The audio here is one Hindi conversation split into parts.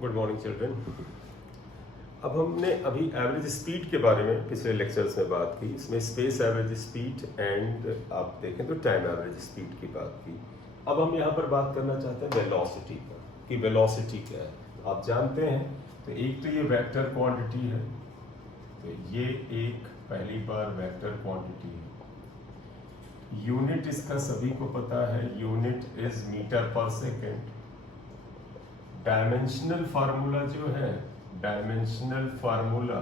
Good morning children. अब हमने अभी एवरेज स्पीड के बारे में पिछले लेक्चर्स में बात की। इसमें स्पेस एवरेज स्पीड एंड आप देखें तो टाइम एवरेज स्पीड की बात की। अब हम यहाँ पर बात करना चाहते हैं वेलोसिटी पर, कि वेलोसिटी क्या है। आप जानते हैं तो एक तो ये वेक्टर क्वांटिटी है, तो ये एक पहली बार वेक्टर क्वांटिटी है। यूनिट इसका सभी को पता है, यूनिट इज मीटर पर सेकेंड। डायमेंशनल फार्मूला जो है, डायमेंशनल फार्मूला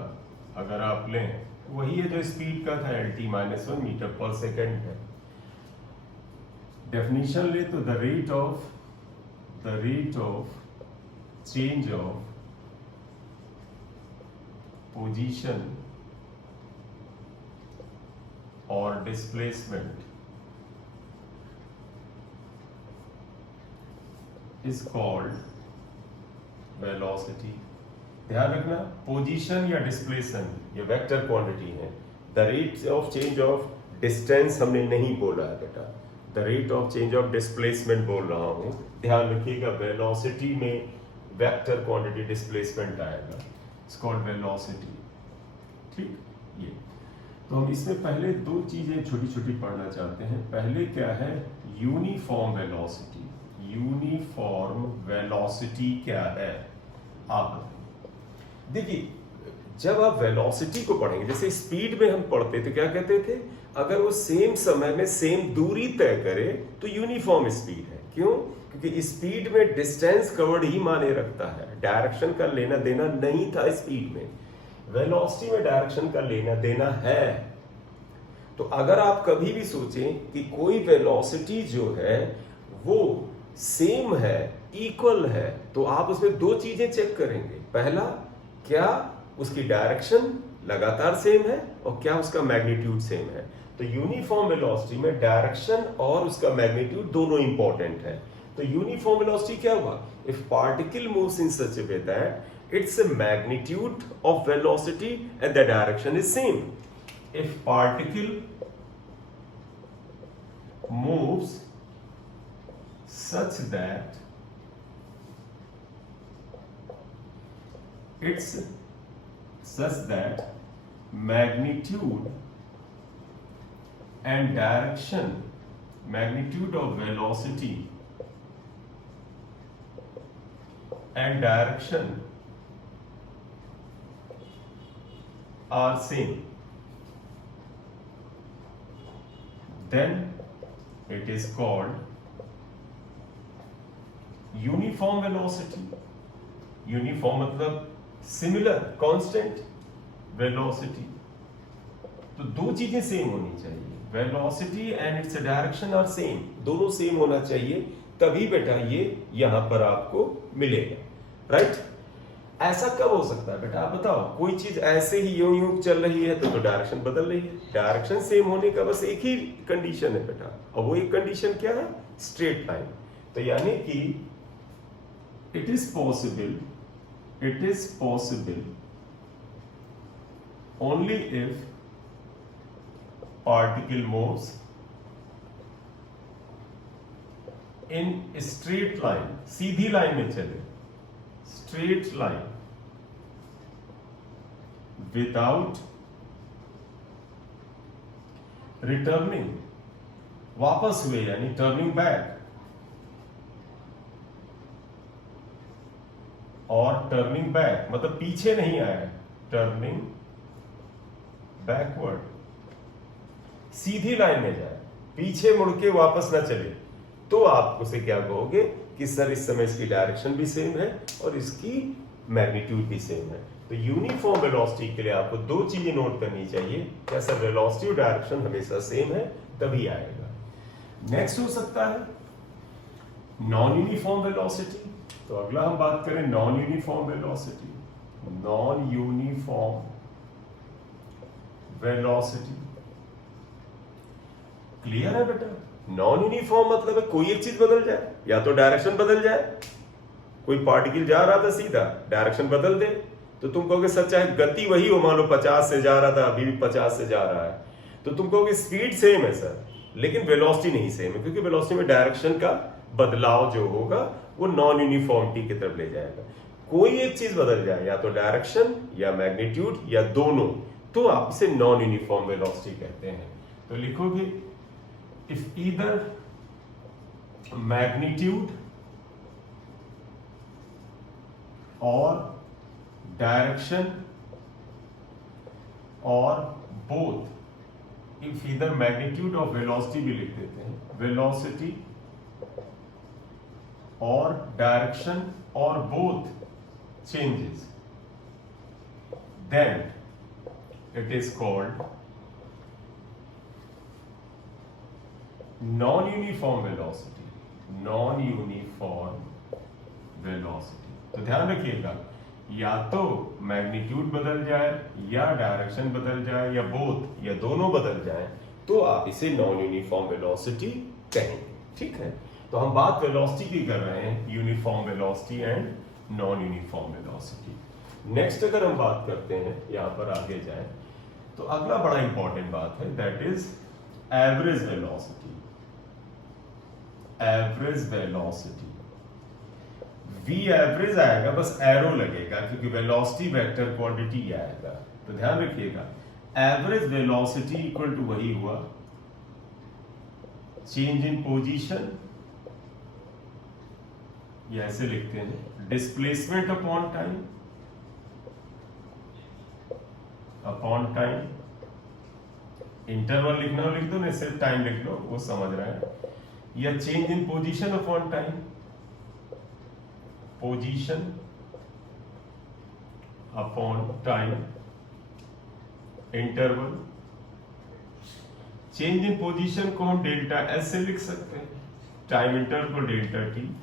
अगर आप लें वही है जो स्पीड का था, LT-1 मीटर पर सेकेंड है। डेफिनेशन ले तो the rate of change of position और डिस्प्लेसमेंट इज कॉल्ड वेलोसिटी। ध्यान रखना, पोजीशन या डिस्प्लेसमेंट ये वेक्टर क्वांटिटी है। The rate of change of distance हमने नहीं बोला है बेटा, the rate of change of displacement बोल रहा हूं। ध्यान रखिएगा, वेलोसिटी में वेक्टर क्वांटिटी डिस्प्लेसमेंट आएगा, इट्स कॉल्ड वेलोसिटी। ठीक, ये तो हम इसमें पहले दो चीजें छोटी छोटी पढ़ना चाहते हैं। पहले क्या है, यूनिफॉर्म वेलोसिटी। यूनिफॉर्म वेलोसिटी क्या है? आप देखिए, जब आप वेलोसिटी को पढ़ेंगे, जैसे स्पीड में हम पढ़ते थे, क्या कहते थे, अगर वो सेम समय में सेम दूरी तय करे तो यूनिफॉर्म स्पीड है। क्यों? क्योंकि स्पीड में डिस्टेंस कवर्ड ही माने रखता है, डायरेक्शन का लेना देना नहीं था स्पीड में। वेलोसिटी में डायरेक्शन का लेना देना है। तो अगर आप कभी भी सोचें कि कोई वेलोसिटी जो है वो सेम है, इक्वल है, तो आप उसमें दो चीजें चेक करेंगे। पहला, क्या उसकी डायरेक्शन लगातार सेम है और क्या उसका मैग्नीट्यूड सेम है। तो यूनिफॉर्म वेलोसिटी में डायरेक्शन और उसका मैग्नीट्यूड दोनों इंपॉर्टेंट है। तो यूनिफॉर्म वेलोसिटी क्या हुआ? If particle moves in such a way that it's a magnitude of velocity and the direction is same. If particle moves such that magnitude and direction, magnitude of velocity and direction are same, then it is called uniform velocity. Uniform मतलब सिमिलर, कांस्टेंट वेलोसिटी। तो दो चीजें सेम होनी चाहिए, velocity and its direction are same, दोनों सेम होना चाहिए, तभी बेटा ये यहां पर आपको मिलेगा। राइट? ऐसा कब हो सकता है बेटा, आप बताओ। कोई चीज ऐसे ही यूं चल रही है तो डायरेक्शन बदल रही है। डायरेक्शन सेम होने का बस एक ही कंडीशन है बेटा, और वो एक कंडीशन क्या है? Straight line. तो यानी कि it is possible only if particle moves in straight line, Sidhi line में चले, straight line without returning, वापस हुए यानी turning back, और टर्निंग बैक मतलब पीछे नहीं आया, टर्निंग बैकवर्ड, सीधी लाइन में जाए, पीछे मुड़ के वापस ना चले, तो आप उसे क्या कहोगे कि सर इस समय इसकी डायरेक्शन भी सेम है और इसकी मैग्नीट्यूड भी सेम है। तो यूनिफॉर्म वेलोसिटी के लिए आपको दो चीजें नोट करनी चाहिए, क्या सर वेलोसिटी और डायरेक्शन हमेशा सेम है, तभी आएगा। नेक्स्ट हो सकता है नॉन यूनिफॉर्म वेलोसिटी। तो अगला हम बात करें non uniform velocity. Non uniform velocity clear है बेटा? नॉन यूनिफॉर्म मतलब है कोई एक चीज बदल जाए, या तो डायरेक्शन बदल जाए, कोई पार्टिकल जा रहा था सीधा, डायरेक्शन बदल दे, तो तुम कहोगे सर चाहे गति वही हो, मान लो 50 से जा रहा था अभी भी 50 से जा रहा है, तो तुम कहोगे स्पीड सेम है सर, लेकिन वेलोसिटी नहीं सेम है, क्योंकि वेलोसिटी में डायरेक्शन का बदलाव जो होगा वो नॉन यूनिफॉर्मिटी की तरफ ले जाएगा। कोई एक चीज बदल जाए, या तो डायरेक्शन या मैग्नीट्यूड या दोनों, तो आप इसे नॉन यूनिफॉर्म वेलोसिटी कहते हैं। तो लिखोगे इफ ईदर मैग्नीट्यूड और डायरेक्शन और both, if either magnitude of velocity भी लिख देते हैं, वेलोसिटी और डायरेक्शन और both changes, then it is called non-uniform velocity, non-uniform velocity। तो ध्यान रखिएगा, या तो मैग्नीट्यूड बदल जाए या डायरेक्शन बदल जाए या बोथ या दोनों बदल जाए तो आप इसे नॉन यूनिफॉर्म वेलोसिटी कहेंगे। ठीक है, तो हम बात वेलोसिटी की कर रहे हैं, uniform velocity and non uniform velocity. Next अगर हम बात करते हैं, यहां पर आगे जाएं, तो अगला बड़ा इंपॉर्टेंट बात है, that is average velocity. Average velocity, V average आएगा, बस एरो लगेगा क्योंकि वेलोसिटी वेक्टर क्वांटिटी आएगा। तो ध्यान रखिएगा, एवरेज वेलोसिटी इक्वल टू वही हुआ चेंज इन पोजीशन, ये ऐसे लिखते हैं, displacement upon time, upon time, interval लिखना हो लिख दो, नहीं सिर्फ टाइम लिख लो, वो समझ रहा है, या change in position upon time, position upon time, interval. Change in position को हम डेल्टा एस से लिख सकते हैं, टाइम इंटरवल को डेल्टा टी।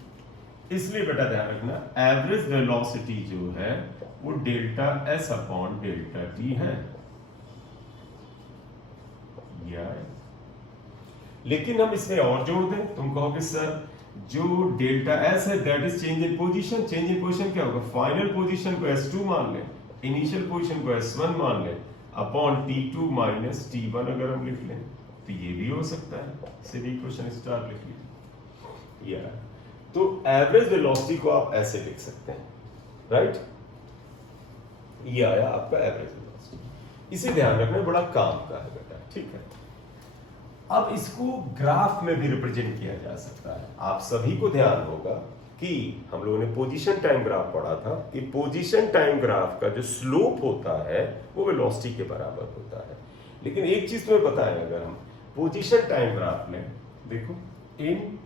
इसलिए बेटा ध्यान रखना, एवरेज वेलोसिटी जो है वो delta S upon delta T है, लेकिन हम इसमें और जोड़ दें, तुम कहोगे सर जो डेल्टा एस है that is change in position. Change in position क्या होगा, फाइनल पोजीशन को S2 मान लें, इनिशियल पोजीशन को S1 मान लें, अपॉन T2 माइनस T1 अगर हम लिख लें तो ये भी हो सकता है, इसे भी इक्वेशन स्टार लिख लीजिए। या तो एवरेज वेलोसिटी को आप ऐसे लिख सकते हैं, राइट, ये आया आपका एवरेज वेलोसिटी। इसे ध्यान रखना बड़ा काम का है बेटा, ठीक है। अब इसको ग्राफ में भी रिप्रेजेंट किया जा सकता है। आप सभी को ध्यान होगा कि हम लोगों ने पोजीशन टाइम ग्राफ पढ़ा था कि पोजीशन टाइम ग्राफ का जो स्लोप होता है वो वेलोसिटी के बराबर होता है। लेकिन एक चीज तुम्हें पता है, अगर हम पोजीशन टाइम ग्राफ में देखो, इन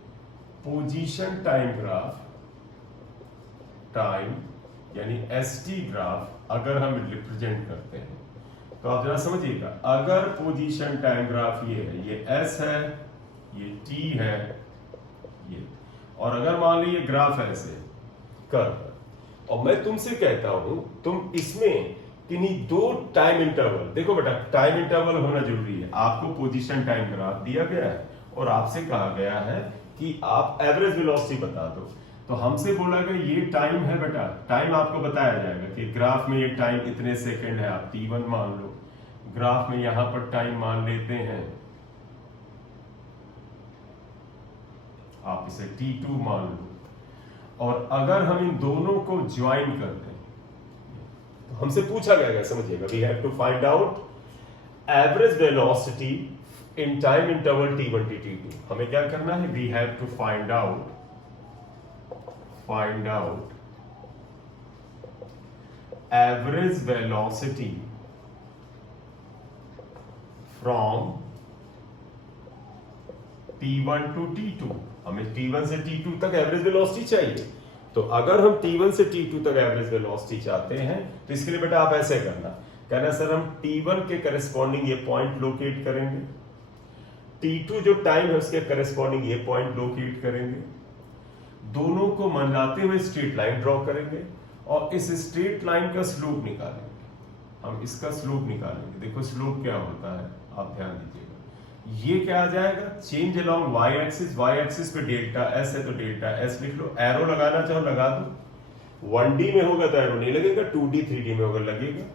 पोजीशन टाइम ग्राफ, टाइम यानी ST ग्राफ अगर हम रिप्रेजेंट करते हैं तो आप जरा समझिएगा, अगर पोजीशन टाइम ग्राफ ये है, ये S है, ये T है, ये, और अगर मान लीजिए ग्राफ ऐसे कर, और मैं तुमसे कहता हूं तुम इसमें किन्हीं दो टाइम इंटरवल, देखो बेटा टाइम इंटरवल होना जरूरी है, आपको पोजीशन टाइम ग्राफ दिया गया है और आपसे कहा गया है कि आप एवरेज वेलोसिटी बता दो, तो हमसे बोला गया ये टाइम है बेटा, टाइम आपको बताया जाएगा कि ग्राफ में ये टाइम इतने सेकंड है, आप T1 मान लो, ग्राफ में यहां पर टाइम मान लेते हैं, आप इसे T2 मान लो, और अगर हम इन दोनों को ज्वाइन करते हैं तो हमसे पूछा गया, समझिएगा, we have to find out average velocity in time interval T1 to T2। हमें क्या करना है, we have to find out average velocity from T1 to T2। हमें T1 से T2 तक एवरेज वेलोसिटी चाहिए, तो अगर हम T1 से T2 तक एवरेज वेलोसिटी चाहते हैं तो इसके लिए बेटा आप ऐसे कहना सर हम T1 के करस्पॉन्डिंग ये पॉइंट लोकेट करेंगे, T2 जो टाइम है उसके करस्पॉन्डिंग ये पॉइंट लोकेट करेंगे, दोनों को मंडलाते हुए स्ट्रेट लाइन ड्रॉ करेंगे और इस स्ट्रेट लाइन का स्लोप निकालेंगे। हम इसका स्लोप निकालेंगे, देखो स्लोप क्या होता है, आप ध्यान दीजिएगा, ये क्या आ जाएगा, चेंज अलोंग y एक्सिस पे डेल्टा एस है तो डेल्टा एस लिख लो, एरो लगाना चाहो लगा दो, 1D में होगा तो एरो नहीं लगेगा, 2D 3D में होगा लगेगा,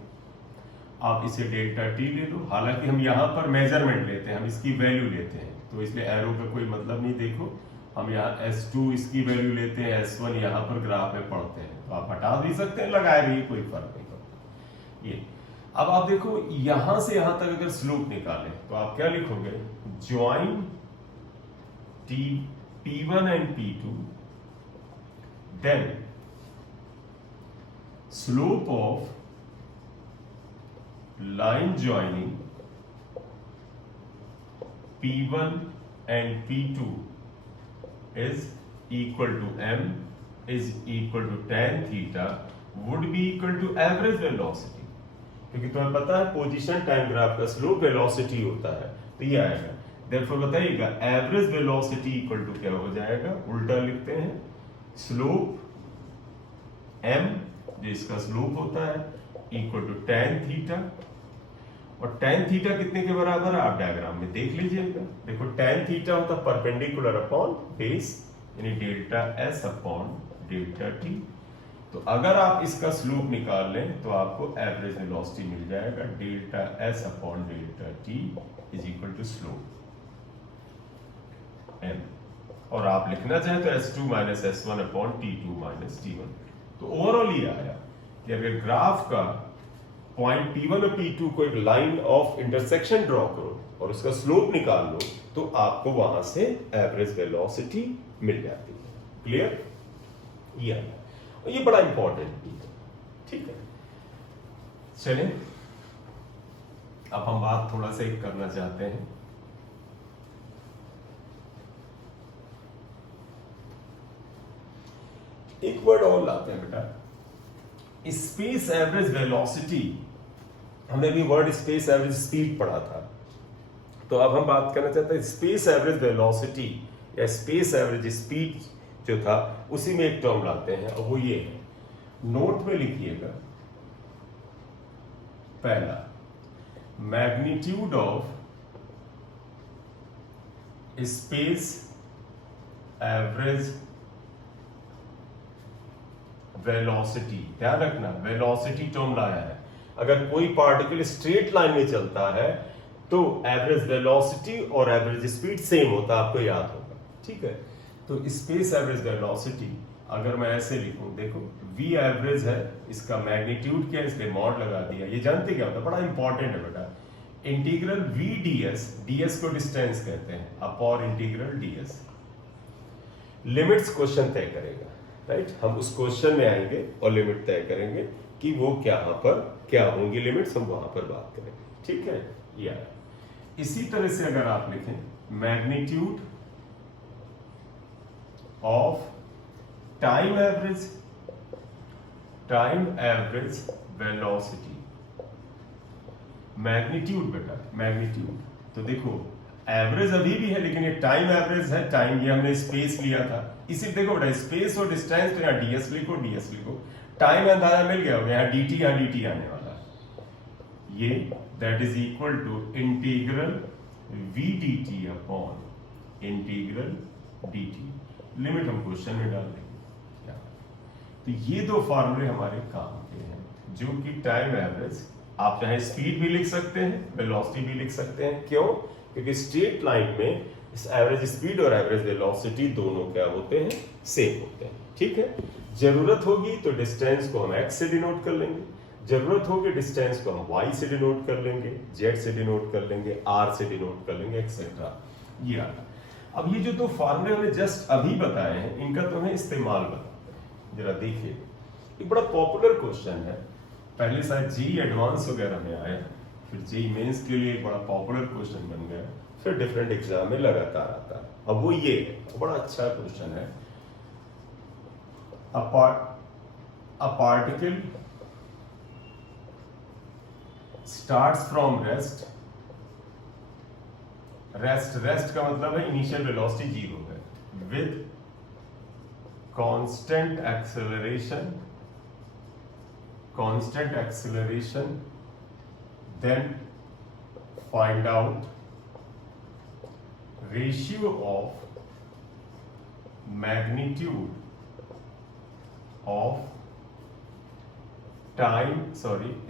आप इसे डेल्टा टी ले लो। हालांकि हम यहाँ पर मेजरमेंट लेते हैं, हम इसकी वैल्यू लेते हैं, तो इसलिए एरो का कोई मतलब नहीं, देखो हम यहाँ S2 इसकी वैल्यू लेते हैं, S1 यहाँ पर ग्राफ में पढ़ते हैं, तो आप हटा भी सकते हैं, लगाए रहिए, कोई फर्क नहीं पड़ता। ये अब आप देखो यहां से यहां तक अगर स्लोप निकालें तो आप क्या लिखोगे, join P1 and P2, then slope of line joining P1 and P2 is equal to m is equal to tan theta would be equal to average velocity, क्योंकि तुम्हें पता है पोजीशन टाइम ग्राफ का स्लोप वेलोसिटी होता है, तो ये आएगा। देयरफॉर बताइएगा एवरेज वेलोसिटी इक्वल टू क्या हो जाएगा, उल्टा लिखते हैं, स्लोप m जो इसका स्लोप होता है इक्वल टू tan थीटा, और tan थीटा कितने के बराबर है आप डायग्राम में देख लीजिएगा। देखो tan थीटा होता है परपेंडिकुलर अपॉन बेस, यानी delta s upon delta t। तो अगर आप इसका स्लोप निकाल लें तो आपको एवरेज वेलोसिटी मिल जाएगा, delta s upon delta t is equal to slope m, और आप लिखना चाहें तो s2 minus s1 upon t2 minus t1। तो ओवरऑल ये आया कि अगर ग्राफ का पॉइंट P1 और P2 को एक लाइन ऑफ इंटरसेक्शन ड्रॉ करो और उसका स्लोप निकाल लो तो आपको वहां से एवरेज वेलोसिटी मिल जाती है। क्लियर? ये आया, और ये बड़ा इंपॉर्टेंट भी है, ठीक है। चलें अब हम बात थोड़ा सा एक करना चाहते हैं, एक वर्ड और लाते हैं बेटा, स्पेस एवरेज वेलोसिटी। हमने भी वर्ड स्पेस एवरेज स्पीड पढ़ा था, तो अब हम बात करना चाहते हैं स्पेस एवरेज वेलोसिटी या स्पेस एवरेज स्पीड जो था उसी में एक टर्म लाते हैं, और वो ये है, नोट में लिखिएगा, पहला magnitude of space average velocity. ध्यान रखना वेलोसिटी टर्म लाया है, अगर कोई पार्टिकल स्ट्रेट लाइन में चलता है तो एवरेज वेलोसिटी और एवरेज स्पीड सेम होता है, आपको याद होगा, ठीक है। तो स्पेस एवरेज वेलोसिटी अगर मैं ऐसे लिखूं, देखो v एवरेज है, इसका मैग्नीट्यूड क्या है, इसलिए मॉड लगा दिया। ये जानते क्या होता है, बड़ा इंपॉर्टेंट है बेटा, इंटीग्रल v ds, ds को डिस्टेंस कहते हैं, upon integral ds। Limits question तय करेगा, राइट। हम उस क्वेश्चन में आएंगे और लिमिट तय करेंगे कि वो यहाँ पर क्या होंगी लिमिट्स, हम वहां पर बात करेंगे, ठीक है। या इसी तरह से अगर आप लिखें magnitude of time average velocity, magnitude बेटा मैग्नीट्यूड, तो देखो एवरेज अभी भी है लेकिन ये टाइम एवरेज है, टाइम ये हमने स्पेस लिया था, इसी देखो बेटा स्पेस और डिस्टेंस, तो यहाँ ds लिखो, टाइम अंदाजा मिल गया होगा, यहाँ dt आने वाला है, ये that is equal to integral v dt upon integral dt। Limit हम क्वेश्चन में डाल देंगे। तो ये दो फॉर्मूले हमारे काम के हैं, जो कि टाइम एवरेज, आप चाहे स्पीड भी लिख सकते हैं, वेलोसिटी भी लिख सकते हैं, क्यों? क्योंकि स्ट्रेट लाइन में इस एवरेज स्पीड और एवरेज वेलोसिटी दोनों क्या होते हैं, सेम होते हैं, ठीक है। जरूरत होगी तो डिस्टेंस को हम x से डिनोट कर लेंगे, जरूरत होगी डिस्टेंस को हम y से डिनोट कर लेंगे, z से डिनोट कर लेंगे, r से डिनोट कर लेंगे, एक्सेट्रा। ये आना। अब ये जो दो फार्मूले हमने जस्ट अभी बताए हैं, इनका तुम्हें इस्तेमाल बताते हैं, जरा देखिए। एक बड़ा पॉपुलर क्वेश्चन है, पहले शायद जी एडवांस वगैरह में आया, फिर जी मेंस के लिए एक बड़ा पॉपुलर क्वेश्चन बन गया, फिर डिफरेंट एग्जाम में लगातार आता है। अब वो ये है, बड़ा अच्छा क्वेश्चन है, a particle starts from rest का मतलब है इनिशियल वेलोसिटी 0 है, with constant acceleration, then find out ratio of magnitude of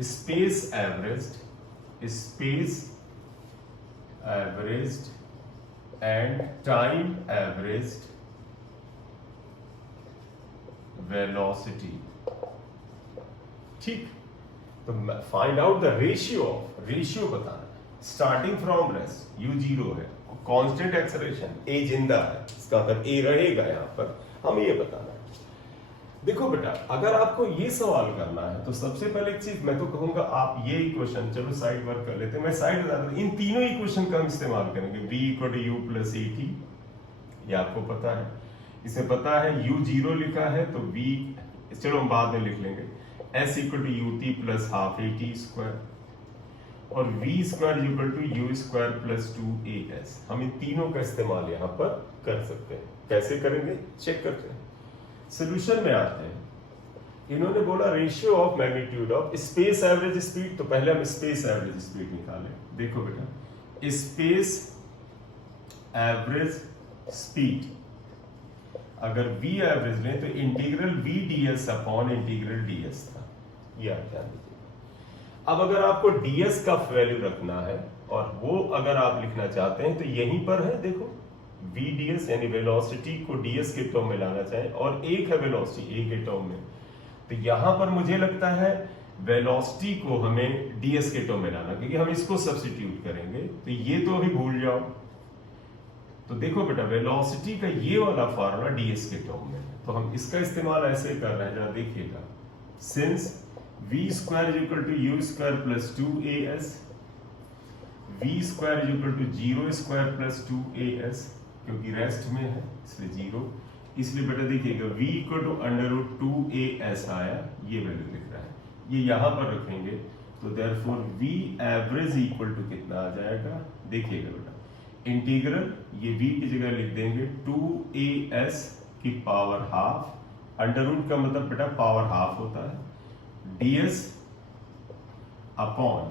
space averaged and time averaged velocity. ठीक, तो find out the ratio of, ratio बताना, starting from rest, u zero है, कांस्टेंट एक्सेलरेशन a जिंदा है, इसका मतलब a रहेगा यहाँ पर, हमें ये बताना है। देखो बेटा, अगर आपको ये सवाल करना है तो सबसे पहले एक चीज मैं तो कहूंगा, आप ये इक्वेशन चलो साइड वर्क कर लेते हैं, मैं साइड बता दूं, इन तीनों इक्वेशन का हम इस्तेमाल करेंगे। v equal to u plus a t, ये आपको पता है, इसे पता है u जीरो लिखा है तो v, चलो हम बाद में लिख लेंगे, s equal to u t plus half a t square, और v square equal to u square plus 2as। हम इन तीनों का इस्तेमाल यहाँ पर कर सकते हैं। कैसे करेंगे चेक करते हैं। सोल्यूशन में आते हैं। इन्होंने बोला ratio of magnitude of space average speed, तो पहले हम स्पेस एवरेज स्पीड निकालें। देखो बेटा, स्पेस एवरेज स्पीड अगर v एवरेज लें तो integral v ds upon integral ds था, ये आप ध्यान दीजिए। अब अगर आपको ds का वैल्यू रखना है और वो अगर आप लिखना चाहते हैं तो यहीं पर है, देखो v ds यानी वेलोसिटी को ds के टर्म में लाना चाहें, और एक है वेलोसिटी a के टर्म में, तो यहां पर मुझे लगता है वेलोसिटी को हमें ds के टर्म में लाना, क्योंकि हम इसको सब्स्टिट्यूट करेंगे, तो ये तो अभी भूल जाओ। तो देखो बेटा, वेलोसिटी का ये वाला फार्मूला ds के टर्म में है, तो हम इसका इस्तेमाल ऐसे कर रहे हैं, जरा देखिएगा। Since v square equal to u square plus 2as, v square equal to 0 square plus 2as, क्योंकि रेस्ट में है इसलिए 0, इसलिए बेटा देखिएगा v equal to under root 2as आया, ये वैल्यू दिख रहा है, ये यहां पर रखेंगे, तो therefore v average equal to कितना आ जाएगा, देखिएगा बेटा, इंटीग्रल ये v की जगह लिख देंगे 2as की पावर हाफ, अंडर रूट का मतलब बेटा पावर हाफ होता है, ds अपॉन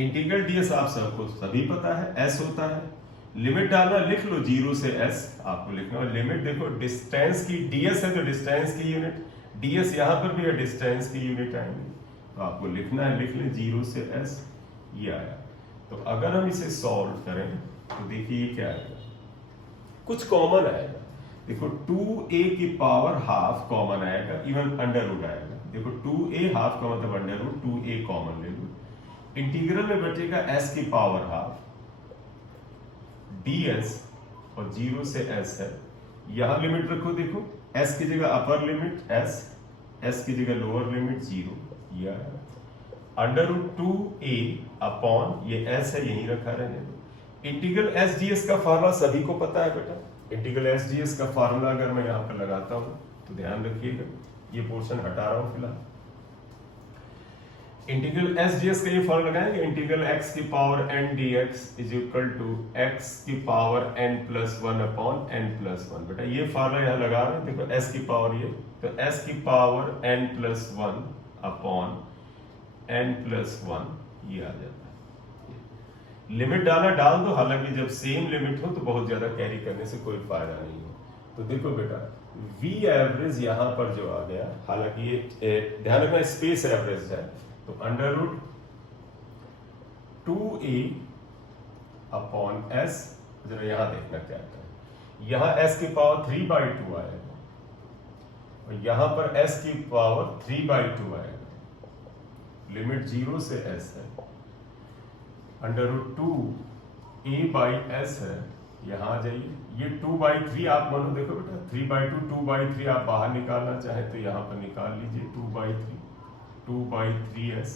इंटीग्रल ds आप सबको सभी पता है s होता है, लिमिट डालना, लिख लो 0 से s आपको लिखना है, लिमिट देखो डिस्टेंस की ds है तो डिस्टेंस की यूनिट, ds यहां पर भी है, डिस्टेंस की यूनिट आएंगे, तो आपको लिखना है, लिख लें 0 से s, ये आया। तो अगर हम इसे सॉल्व करें तो देखिए ये क्या आएगा, कुछ कॉमन आएगा, देखो 2a की पावर हाफ कॉमन आएगा, इवन अंडर रूट आएगा, देखो 2a हाफ का मतलब अंडर रूट, 2a कॉमन ले लो, इंटीग्रल में बचेगा s की पावर हाफ ds, और 0 से s है, यहां लिमिट रखो, देखो s की जगह अपर लिमिट s की जगह लोअर लिमिट 0, ये आया, अंडर रूट 2a अपॉन ये s है, यहीं रखा रहने दो, इंटीग्रल s ds का फार्मूला सभी को पता है बेटा, इंटीग्रल s ds का फार्मूला अगर मैं यहाँ पर लगाता हूँ तो ध्यान रखिएगा, ये पोर्शन हटा रहा हूँ फिलहाल, इंटीग्रल s ds का ये फॉर्मूला लगाएंगे, इंटीग्रल x की power n dx is equal to x की power n plus 1 upon n plus 1, बेटा ये फॉर्मूला यहाँ लगा रहे हैं, देखो s की पावर ये, तो s की power n plus 1 upon n plus 1, ये आ जाता है। लिमिट डालना डाल दो, हालांकि जब सेम लिमिट हो तो बहुत ज्यादा कैरी करने से कोई फायदा नहीं हो। तो देखो बेटा, v एवरेज यहाँ पर जो आ गया, हालांकि ये ध्यान रखना स्पेस एवरेज है, तो under root 2a upon s, जरा यहां देखना क्या आता है, यहां s की पावर 3/2 आएगा, और यहां पर s की पावर 3/2 आएगा, लिमिट 0 से s है, अंडर रूट 2a/s है, यहां आ जाइए, ये 2/3 आप मानो, देखो बेटा 3/2 2/3 आप बाहर निकालना चाहे तो यहां पर निकाल लीजिए, 2/3s,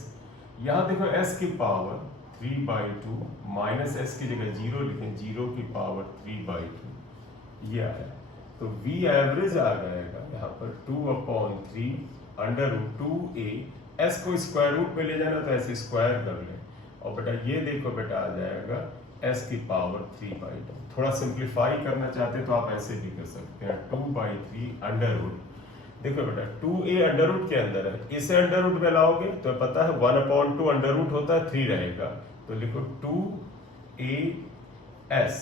यहां देखो s की पावर 3/2 माइनस s की जगह 0 लिखें, 0 की पावर 3/2, ये आया, तो v एवरेज आ जाएगा यहाँ पर 2/3 अंडर रूट 2a, s को स्क्वायर रूट में ले जाना तो ऐसे स्क्वायर कर ले, और बेटा ये देखो बेटा आ जाएगा s की पावर 3/2, थोड़ा सिंप्लीफाई करना चाहते तो आप ऐसे भी कर सकते हैं, 2/3 अंडर रूट, देखो बेटा 2a अंडर रूट के अंदर है, इसे अंडर रूट में लाओगे तो पता है 1/2 अंडर रूट होता है, 3 रहेगा, तो लिखो 2as,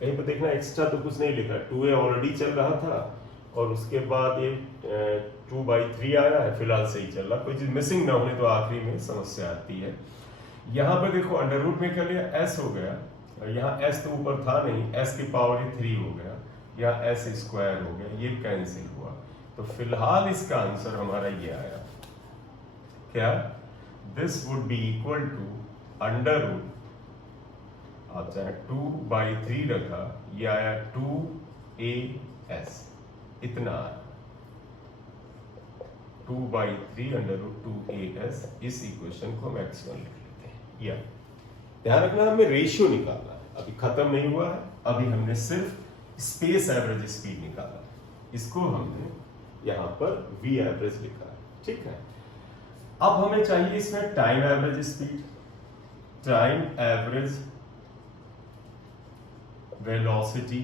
कहीं पर देखना एक्स्ट्रा तो कुछ नहीं लिखा, 2a ऑलरेडी चल रहा था और उसके बाद ये 2/3 आया है, फिलहाल सही चल रहा, कोई चीज मिसिंग ना होने तो आखिरी में समस्या आती है। यहाँ पर देखो अंडर रूट में कर लिया, s हो गया, और यहाँ s तो ऊपर था नहीं, s की पावर 3 हो गया, यहाँ s स्क्वायर हो गया, ये कैंसिल हुआ, तो फिलहाल इसका आंसर हमारा ये आया, क्या? This would be equal to under root, आप चाहे 2/3 रखा, ये आया 2as, इतना आया 2/3 अंडर रूट 2as। इस इक्वेशन को हम x1 लिख लेते हैं। या ध्यान रखना, हमें रेशियो निकालना है, अभी खत्म नहीं हुआ है, अभी हमने सिर्फ स्पेस एवरेज स्पीड निकाला है, इसको हमने यहां पर v एवरेज लिखा है, ठीक है। अब हमें चाहिए इसमें time average speed, time average velocity,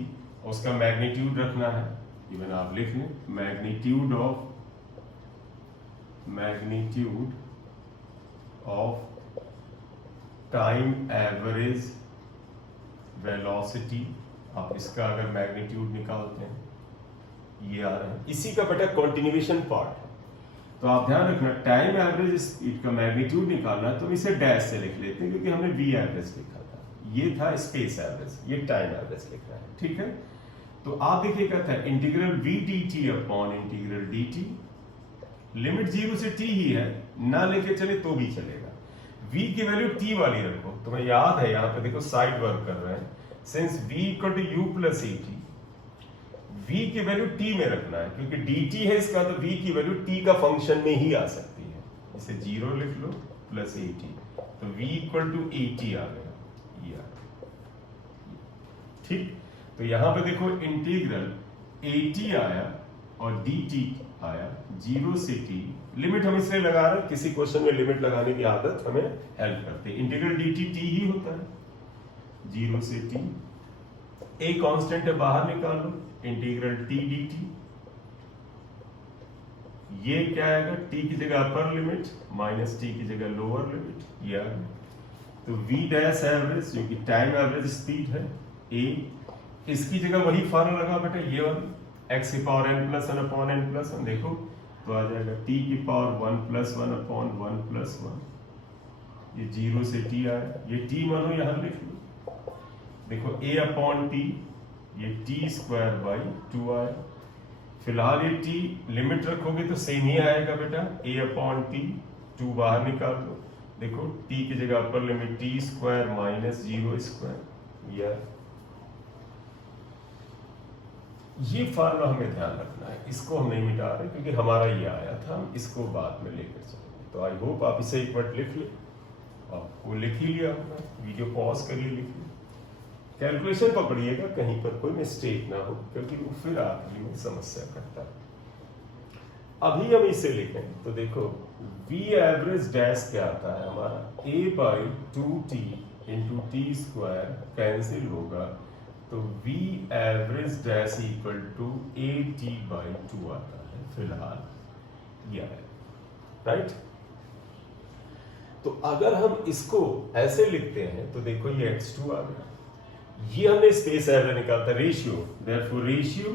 उसका मैग्नीट्यूड रखना है, इवन आप लिख लें, magnitude of time average velocity, आप इसका अगर मैग्नीट्यूड निकालते हैं, ये आ रहा है, इसी का बेटा कंटिन्यूएशन पार्ट है। तो आप ध्यान रखना, टाइम एवरेज स्पीड का मैग्नीट्यूड निकालना है तो इसे डैश से लिख लेते हैं, क्योंकि हमने v एवरेज लिखा था, ये था स्पेस एवरेज, ये टाइम एवरेज लिख रहा है, ठीक है। तो आप देखिएगा था integral v dt upon integral dt, limit 0 से t ही है, ना लेके चले तो भी चलेगा, v की वैल्यू t वाली रखो। तुम्हें याद है यहाँ पे देखो साइड वर्क कर रहे हैं, since v equal to u plus at, v की वैल्यू t में रखना है, क्योंकि dt है इसका, तो v की वैल्यू t का फंक्शन में ही आ सकती है, इसे 0 लिख लो प्लस at, तो v इक्वल टू at आ गया, ये आ गया, ठीक। तो यहां पे देखो इंटीग्रल at आया और dt आया 0 से t, लिमिट हम इसलिए लगा रहे हैं, किसी क्वेश्चन में लिमिट लगाने की आदत हमें हेल्प करती है। इंटीग्रल dt t ही होता है, 0 से t, a कांस्टेंट है बाहर निकाल लो, इंटीग्रल t dt, ये क्या आएगा, t की जगह अपर लिमिट माइनस t की जगह लोअर लिमिट, ये आ गया। तो v डैश एवरेज जो कि टाइम एवरेज स्पीड है a, इसकी जगह वही फॉर्मूला लगा बेटा, ये वाला x की power n plus 1 upon n plus 1, देखो तो आ जाएगा t की पावर 1 प्लस 1 अपॉन 1 प्लस 1, ये 0 से t आया, ये t मानो यहां लिख लो, देखो a अपॉन t, ये t स्क्वायर बाई 2 आया। फिलहाल ये t लिमिट रखोगे तो सेम ही आएगा बेटा, a अपॉन t, 2 बाहर निकाल लो, देखो t की जगह upper limit t square minus 0 square, ये फार्मूला हमें ध्यान रखना है, इसको हम नहीं मिटा रहे क्योंकि हमारा ये आया था, हम इसको बाद में लेकर चलेंगे। तो आई होप आप इसे एक बार लिख ले, आपको लिख ही लिया होगा, वीडियो पॉज करिए, लिख लीजिए, कैलकुलेशन पकड़िएगा कहीं पर कोई मिस्टेक ना हो, क्योंकि वो फिर आखिरी में समस्या करता है। अभी हम इसे लिखें तो देखो v एवरेज डैश क्या आता है हमारा, a/2t into T square cancel होगा, तो v average dash equal to at/2 आता है, फिलहाल यह है, राइट। तो अगर हम इसको ऐसे लिखते हैं तो देखो ये x2 आ गया, ये हमने स्पेस एवरेज निकालता, ratio, therefore ratio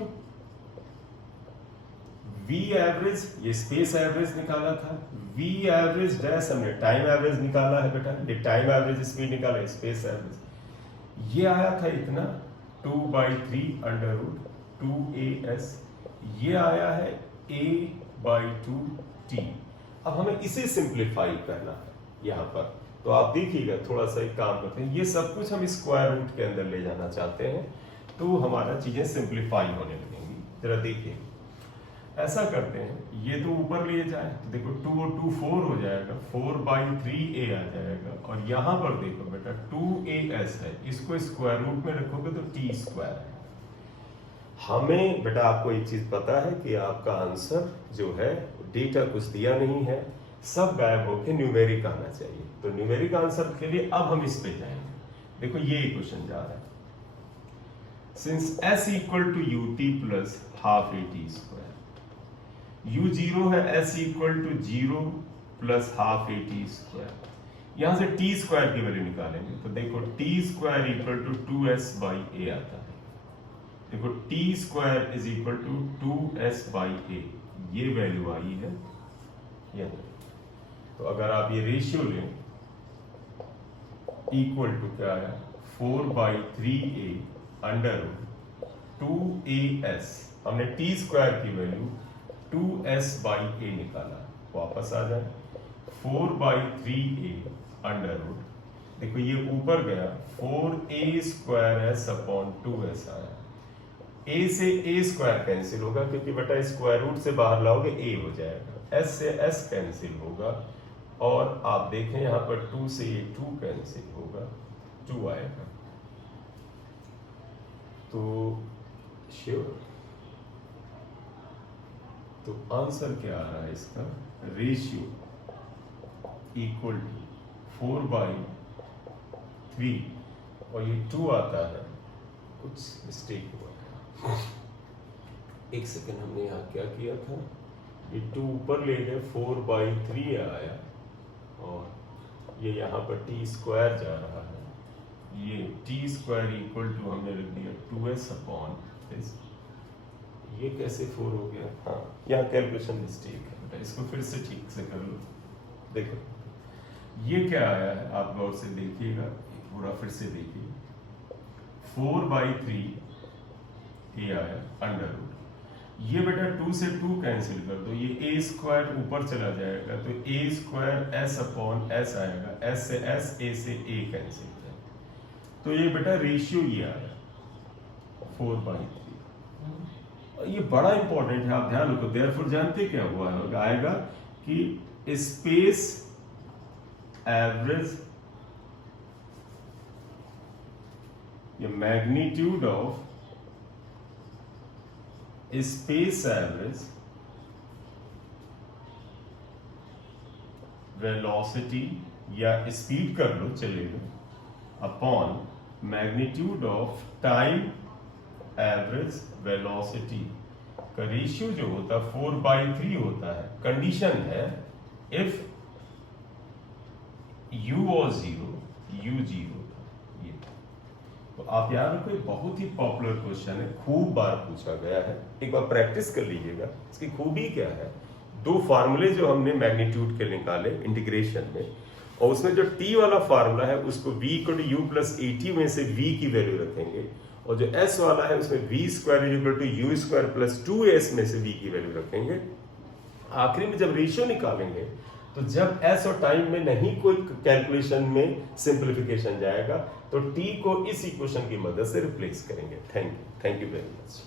v average, ये स्पेस एवरेज निकाला था, v एवरेज डैश हमने टाइम एवरेज निकाला है बेटा, ये टाइम एवरेज स्पीड निकाला, स्पेस एवरेज, ये आया था इतना 2/3 अंडर रूट 2as, ये आया है a/2t। अब हमें इसे सिंप्लीफाई करना है यहाँ पर, तो आप देखिएगा थोड़ा सा एक काम करते हैं, ये सब कुछ हम स्क्वायर रूट के अंदर ले जाना चाहते हैं, तो हमारा चीजें सिंप्लीफाई होने लगेंगी। जरा देखिए, ऐसा करते हैं, ये तो ऊपर लिए जाए तो देखो 2 और 2 4 हो जाएगा, 4/3a आ जाएगा, और यहां पर देखो बेटा 2as है, इसको स्क्वायर रूट में रखोगे तो t स्क्वायर है। हमें बेटा आपको एक चीज पता है कि आपका आंसर जो है, डेटा कुछ दिया नहीं है, सब गायब होकर न्यूमेरिक आना चाहिए, तो न्यूमेरिक आंसर के लिए अब हम इस पे जाएंगे। देखो ये क्वेश्चन जा रहा है, since s equal to ut plus half at square, u 0 है, s equal to 0 plus half at square, यहां से t स्क्वायर की वैल्यू निकालेंगे, तो देखो t square equal to 2s/a आता है, देखो t square is equal to 2s/a, ये वैल्यू आई है यहाँ। तो अगर आप ये रेशियो लें, इक्वल टू क्या आया, 4/3a अंडर 2as, हमने t स्क्वायर की वैल्यू 2s/a निकाला, वापस आ जाए 4/3a अंडर रूट, देखो ये ऊपर गया 4a²s/2s आया, a से a² कैंसिल होगा क्योंकि बेटा स्क्वायर रूट से बाहर लाओगे a हो जाएगा, s से s कैंसिल होगा और आप देखें यहां पर 2 से ये 2 कैंसिल होगा, 2 आएगा। तो श्योर, तो आंसर क्या आ रहा है इसका, रेशियो इक्वल टू 4/3 और ये 2 आता है, कुछ मिस्टेक हुआ है, एक सेकेंड, हमने यहाँ क्या किया था, ये 2 ऊपर ले गए 4/3 आया और ये यहाँ पर t² जा रहा है, ये t² इक्वल टू हमने लिख दिया 2s/this, ये कैसे 4 हो गया, हाँ यहाँ कैलकुलेशन मिस्टेक है बेटा, इसको फिर से ठीक से कर लो। देखो ये क्या आया है, आप गौर से देखिएगा, थोड़ा फिर से देखिए, 4/3 ये आया अंडर रूट, ये बेटा 2 से 2 कैंसिल कर दो, ये a² ऊपर चला जाएगा तो a²s/s आएगा, s से s, a से a कैंसिल कर, तो ये बेटा रेशियो ये आया 4/3। ये बड़ा इंपॉर्टेंट है, आप ध्यान रखो, देयरफॉर जानते क्या हुआ है, आएगा कि स्पेस एवरेज या magnitude of space average velocity या स्पीड कर लो चलेगा, upon magnitude of time average velocity का रेशियो जो होता है 4/3 होता है। कंडीशन है इफ u was 0, u 0 था, ये तो आप याद रखो, ये बहुत ही पॉपुलर क्वेश्चन है, खूब बार पूछा गया है, एक बार प्रैक्टिस कर लीजिएगा। इसकी खूबी क्या है, 2 फार्मूले जो हमने मैग्नीट्यूड के निकाले इंटीग्रेशन में, और उसमें जो t वाला फार्मूला है उसको v = u + at में से v की वैल्यू रखेंगे, और जो s वाला है उसमें v² = u² + 2s में से v की वैल्यू रखेंगे। आखिरी में जब रेशियो निकालेंगे तो जब s और टाइम में नहीं कोई कैलकुलेशन में सिंप्लीफिकेशन जाएगा तो t को इस इक्वेशन की मदद से रिप्लेस करेंगे। Thank you very much.